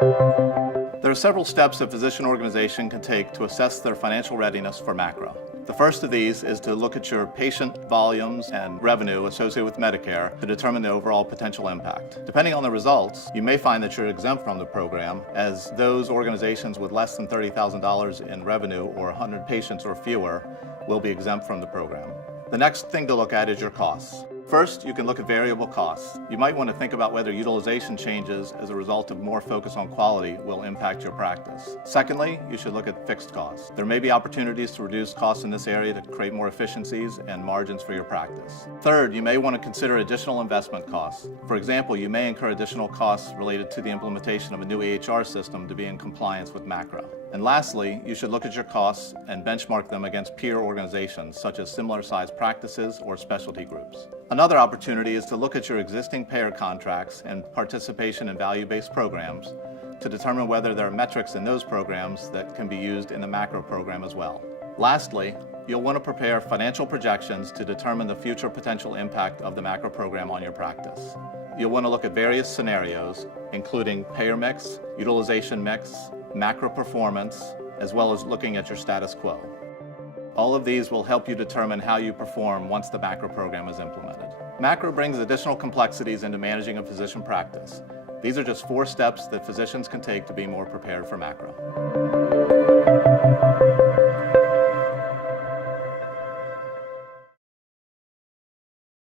There are several steps a physician organization can take to assess their financial readiness for MACRA. The first of these is to look at your patient volumes and revenue associated with Medicare to determine the overall potential impact. Depending on the results, you may find that you're exempt from the program, as those organizations with less than $30,000 in revenue or 100 patients or fewer will be exempt from the program. The next thing to look at is your costs. First, you can look at variable costs. You might want to think about whether utilization changes as a result of more focus on quality will impact your practice. Secondly, you should look at fixed costs. There may be opportunities to reduce costs in this area to create more efficiencies and margins for your practice. Third, you may want to consider additional investment costs. For example, you may incur additional costs related to the implementation of a new EHR system to be in compliance with MACRA. And lastly, you should look at your costs and benchmark them against peer organizations such as similar-sized practices or specialty groups. Another opportunity is to look at your existing payer contracts and participation in value-based programs to determine whether there are metrics in those programs that can be used in the MACRA program as well. Lastly, you'll want to prepare financial projections to determine the future potential impact of the MACRA program on your practice. You'll want to look at various scenarios, including payer mix, utilization mix, MACRA performance, as well as looking at your status quo. All of these will help you determine how you perform once the MACRA program is implemented. MACRA brings additional complexities into managing a physician practice. These are just 4 steps that physicians can take to be more prepared for MACRA.